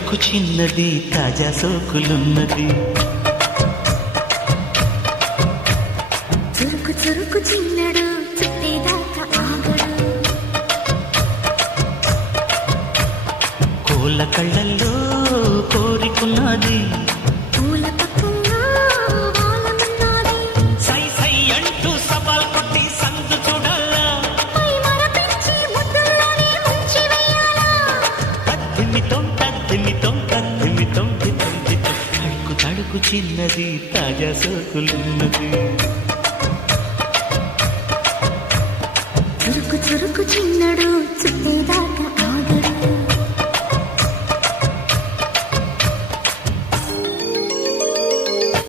తడుకు చిన్నది తాజా సోకులున్నది. చురుకు చురుకు చిన్నడు చుట్టేదాకా ఆగడు. కోళ్ళ కళ్ళల్లో కోరికున్నది. పూల పక్కల్లో వాలమన్నది. సై సై అంటూ సవాల్ కొట్టి సందు చూడాలా. పై మరపించి ముద్దుల్లోనే ముంచి వెయ్యాలా. తద్దిమితం తద్దిమితం తద్దిమితం దితం తడుకు తడుకు చిన్నది తాజా సోకులున్నది. చురుకు చురుకు చిన్నడు